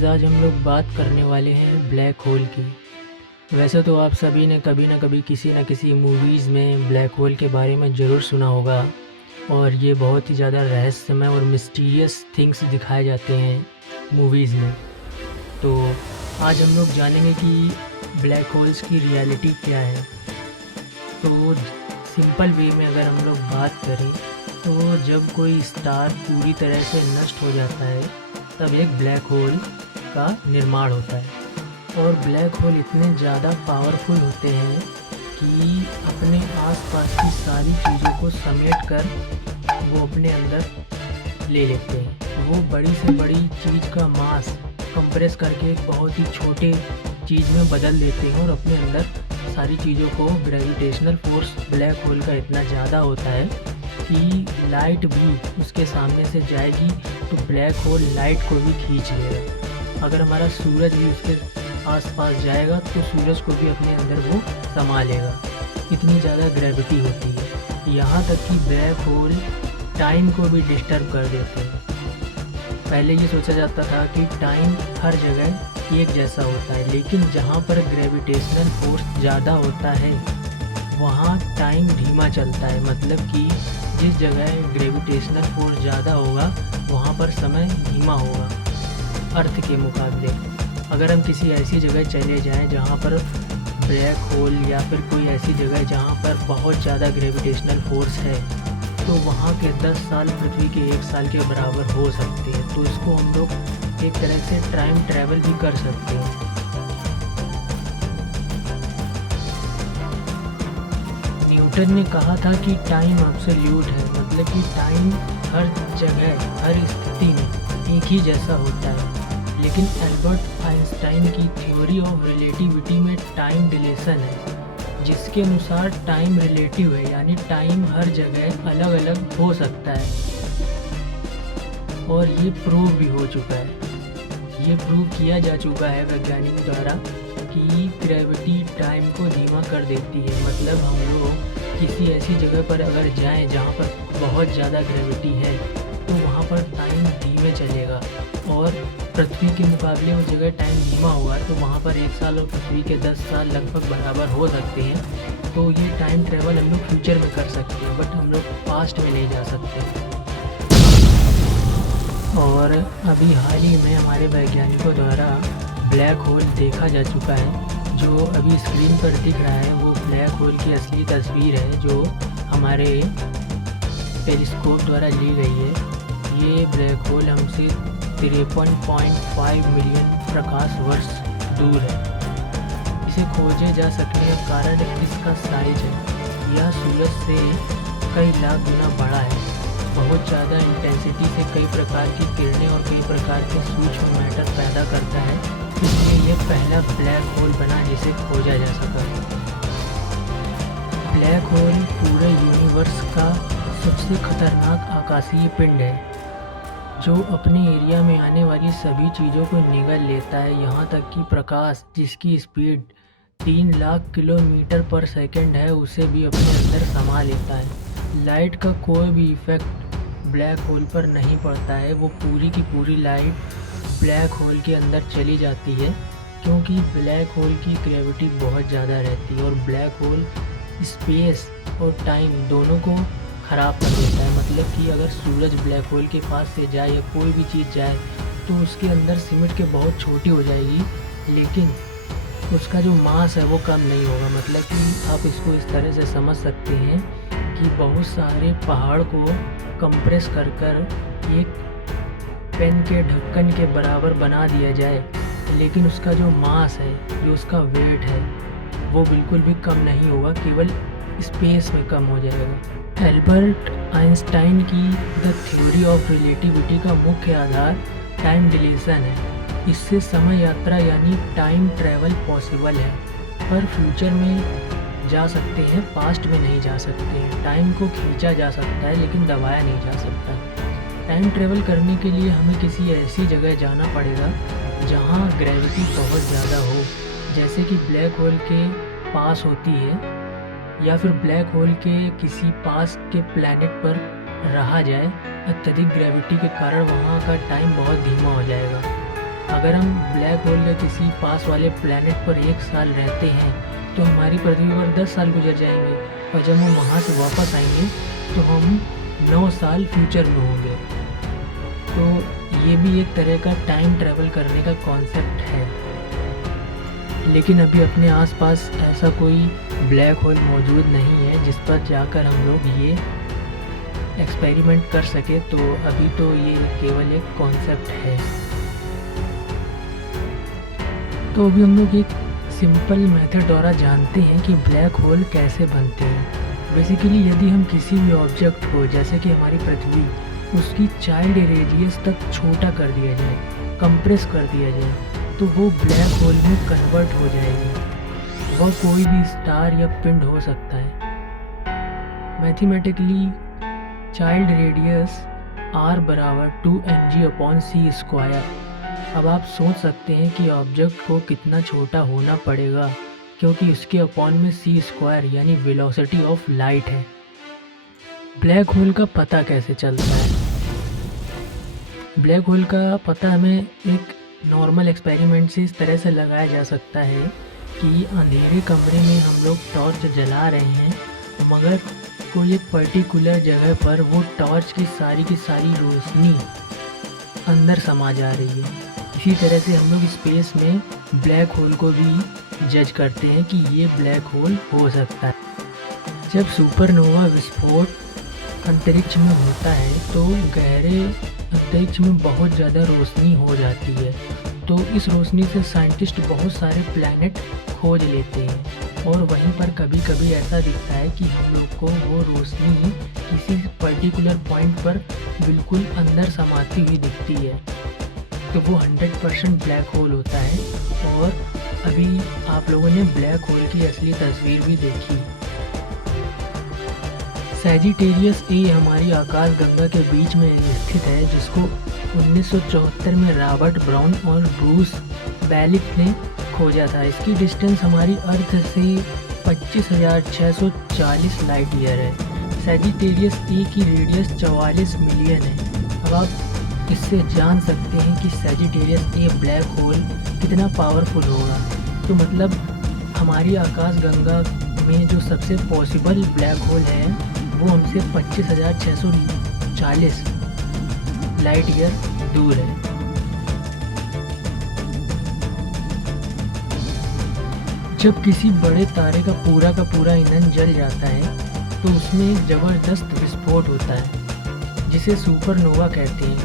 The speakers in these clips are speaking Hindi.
गाइस, आज हम लोग बात करने वाले हैं ब्लैक होल की। वैसे तो आप सभी ने कभी ना कभी किसी न किसी मूवीज़ में ब्लैक होल के बारे में ज़रूर सुना होगा और ये बहुत ही ज़्यादा रहस्यमय और मिस्टीरियस थिंग्स दिखाए जाते हैं मूवीज़ में। तो आज हम लोग जानेंगे कि ब्लैक होल्स की रियलिटी क्या है। तो सिंपल वे में अगर हम लोग बात करें तो जब कोई स्टार पूरी तरह से नष्ट हो जाता है तब एक ब्लैक होल का निर्माण होता है। और ब्लैक होल इतने ज़्यादा पावरफुल होते हैं कि अपने आसपास की सारी चीज़ों को समेट कर वो अपने अंदर ले लेते हैं। वो बड़ी से बड़ी चीज़ का मास कंप्रेस करके एक बहुत ही छोटे चीज़ में बदल देते हैं और अपने अंदर सारी चीज़ों को ग्रेविटेशनल फोर्स ब्लैक होल का इतना ज़्यादा होता है कि लाइट भी उसके सामने से जाएगी तो ब्लैक होल लाइट को भी खींच लेगा। अगर हमारा सूरज भी उसके आसपास जाएगा तो सूरज को भी अपने अंदर वो समा लेगा। इतनी ज़्यादा ग्रेविटी होती है। यहाँ तक कि ब्लैक होल टाइम को भी डिस्टर्ब कर देते हैं। पहले ये सोचा जाता था कि टाइम हर जगह एक जैसा होता है, लेकिन जहाँ पर ग्रेविटेशनल फोर्स ज़्यादा होता है वहाँ टाइम धीमा चलता है। मतलब कि जिस जगह ग्रेविटेशनल फोर्स ज़्यादा होगा वहाँ पर समय धीमा होगा अर्थ के मुकाबले। अगर हम किसी ऐसी जगह चले जाएं जहाँ पर ब्लैक होल या फिर कोई ऐसी जगह जहाँ पर बहुत ज़्यादा ग्रेविटेशनल फोर्स है तो वहाँ के 10 साल पृथ्वी के 1 साल के बराबर हो सकते हैं। तो इसको हम लोग एक तरह से टाइम ट्रैवल भी कर सकते हैं। न्यूटन ने कहा था कि टाइम एब्सोल्यूट है, मतलब कि टाइम हर जगह हर स्थिति में एक ही जैसा होता है। लेकिन एल्बर्ट आइंस्टाइन की थ्योरी ऑफ रिलेटिविटी में टाइम डिलेशन है, जिसके अनुसार टाइम रिलेटिव है, यानी टाइम हर जगह अलग अलग हो सकता है। और ये प्रूव भी हो चुका है, ये प्रूव किया जा चुका है वैज्ञानिकों द्वारा कि ग्रेविटी टाइम को धीमा कर देती है। मतलब हम लोग किसी ऐसी जगह पर अगर जाएं जहां पर बहुत ज़्यादा ग्रेविटी है तो वहां पर टाइम धीमे चलेगा और पृथ्वी के मुकाबले वो जगह टाइम धीमा होगा तो वहां पर 1 साल और पृथ्वी के 10 साल लगभग बराबर हो सकते हैं। तो ये टाइम ट्रेवल हम लोग फ्यूचर में कर सकते हैं, बट हम लोग पास्ट में नहीं जा सकते। और अभी हाल ही में हमारे वैज्ञानिकों द्वारा ब्लैक होल देखा जा चुका है। जो अभी स्क्रीन पर दिख रहा है वो ब्लैक होल की असली तस्वीर है जो हमारे टेलीस्कोप द्वारा ली गई है। ये ब्लैक होल हमसे 53.5 मिलियन प्रकाश वर्ष दूर है। इसे खोजे जा सकने का कारण इसका साइज है। यह सूरज से कई लाख गुना बड़ा है, बहुत ज़्यादा इंटेंसिटी से कई प्रकार की किरणें और कई प्रकार के सूक्ष्म मैटर पैदा करता है। इसलिए यह पहला ब्लैक होल बना जिसे खोजा जा सका। ब्लैक होल पूरे यूनिवर्स का सबसे खतरनाक आकाशीय पिंड है जो अपने एरिया में आने वाली सभी चीज़ों को निगल लेता है। यहाँ तक कि प्रकाश जिसकी स्पीड 3 लाख किलोमीटर पर सेकंड है उसे भी अपने अंदर समा लेता है। लाइट का कोई भी इफ़ेक्ट ब्लैक होल पर नहीं पड़ता है। वो पूरी की पूरी लाइट ब्लैक होल के अंदर चली जाती है क्योंकि ब्लैक होल की ग्रेविटी बहुत ज़्यादा रहती है और ब्लैक होल स्पेस और टाइम दोनों को ख़राब कर देता है। मतलब कि अगर सूरज ब्लैक होल के पास से जाए या कोई भी चीज़ जाए तो उसके अंदर सिमट के बहुत छोटी हो जाएगी, लेकिन उसका जो मास है वो कम नहीं होगा। मतलब कि आप इसको इस तरह से समझ सकते हैं कि बहुत सारे पहाड़ को कंप्रेस कर कर एक पेन के ढक्कन के बराबर बना दिया जाए, लेकिन उसका जो मास है, जो उसका वेट है, वो बिल्कुल भी कम नहीं होगा, केवल स्पेस में कम हो जाएगा। एल्बर्ट आइंस्टाइन की द थ्योरी ऑफ रिलेटिविटी का मुख्य आधार टाइम डिलेशन है। इससे समय यात्रा यानी टाइम ट्रैवल पॉसिबल है, पर फ्यूचर में जा सकते हैं, पास्ट में नहीं जा सकते हैं। टाइम को खींचा जा सकता है लेकिन दबाया नहीं जा सकता। टाइम ट्रैवल करने के लिए हमें किसी ऐसी जगह जाना पड़ेगा जहाँ ग्रेविटी बहुत ज़्यादा हो, जैसे कि ब्लैक होल के पास होती है, या फिर ब्लैक होल के किसी पास के प्लैनेट पर रहा जाए। अत्यधिक ग्रेविटी के कारण वहाँ का टाइम बहुत धीमा हो जाएगा। अगर हम ब्लैक होल या किसी पास वाले प्लैनेट पर 1 साल रहते हैं तो हमारी पृथ्वी पर 10 साल गुजर जाएंगे, और जब हम वहाँ से वापस आएंगे तो हम 9 साल फ्यूचर में होंगे। तो ये भी एक तरह का टाइम ट्रैवल करने का कॉन्सेप्ट है। लेकिन अभी अपने आसपास ऐसा कोई ब्लैक होल मौजूद नहीं है जिस पर जाकर हम लोग ये एक्सपेरिमेंट कर सके, तो अभी तो ये केवल एक कॉन्सेप्ट है। तो अभी हम लोग एक सिंपल मेथड द्वारा जानते हैं कि ब्लैक होल कैसे बनते हैं। बेसिकली यदि हम किसी भी ऑब्जेक्ट को, जैसे कि हमारी पृथ्वी, उसकी चाइल्ड रेडियस तक छोटा कर दिया जाए, कंप्रेस कर दिया जाए, तो वो ब्लैक होल में कन्वर्ट हो जाएगी। वह कोई भी स्टार या पिंड हो सकता है। मैथमेटिकली चाइल्ड रेडियस r बराबर 2mg/c²। अब आप सोच सकते हैं कि ऑब्जेक्ट को कितना छोटा होना पड़ेगा, क्योंकि उसके अपॉन में c² यानी वेलोसिटी ऑफ लाइट है। ब्लैक होल का पता कैसे चलता है? ब्लैक होल का पता हमें एक नॉर्मल एक्सपेरिमेंट से इस तरह से लगाया जा सकता है कि अंधेरे कमरे में हम लोग टॉर्च जला रहे हैं, मगर कोई एक पर्टिकुलर जगह पर वो टॉर्च की सारी रोशनी अंदर समा जा रही है। इसी तरह से हम लोग स्पेस में ब्लैक होल को भी जज करते हैं कि ये ब्लैक होल हो सकता है। जब सुपरनोवा विस्फोट अंतरिक्ष में होता है तो गहरे अंतरिक्ष में बहुत ज़्यादा रोशनी हो जाती है। तो इस रोशनी से साइंटिस्ट बहुत सारे प्लैनेट खोज लेते हैं, और वहीं पर कभी कभी ऐसा दिखता है कि हम लोग को वो रोशनी किसी पर्टिकुलर पॉइंट पर बिल्कुल अंदर समाती हुई दिखती है। तो वो 100% ब्लैक होल होता है। और अभी आप लोगों ने ब्लैक होल की असली तस्वीर भी देखी। सैजिटेरियस ए हमारी आकाश गंगा के बीच में स्थित है, जिसको 1974 में रॉबर्ट ब्राउन और ब्रूस बैलिक ने खोजा था। इसकी डिस्टेंस हमारी अर्थ से 25,640 लाइट ईयर है। सैजिटेरियस ए की रेडियस 44 मिलियन है। अब आप इससे जान सकते हैं कि सैजिटेरियस ए ब्लैक होल कितना पावरफुल होगा। तो मतलब हमारी आकाश गंगा में जो सबसे पॉसिबल ब्लैक होल है वो हमसे 25,640 लाइट ईयर दूर है। जब किसी बड़े तारे का पूरा ईंधन जल जाता है तो उसमें एक ज़बरदस्त विस्फोट होता है, जिसे सुपरनोवा कहते हैं।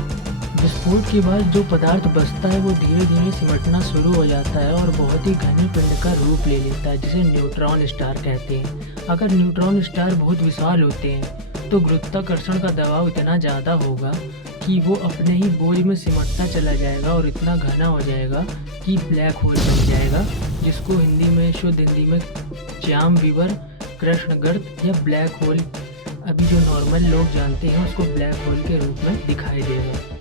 विस्फोट के बाद जो पदार्थ बचता है वो धीरे धीरे सिमटना शुरू हो जाता है और बहुत ही घने पिंड का रूप ले लेता है, जिसे न्यूट्रॉन स्टार कहते हैं। अगर न्यूट्रॉन स्टार बहुत विशाल होते हैं तो गुरुत्वाकर्षण का दबाव इतना ज़्यादा होगा कि वो अपने ही बोझ में सिमटता चला जाएगा और इतना घना हो जाएगा कि ब्लैक होल बन जाएगा, जिसको हिंदी में, शुद्ध हिंदी में जामविवर, कृष्णगर्त या ब्लैक होल, अभी जो नॉर्मल लोग जानते हैं उसको ब्लैक होल के रूप में दिखाई देगा।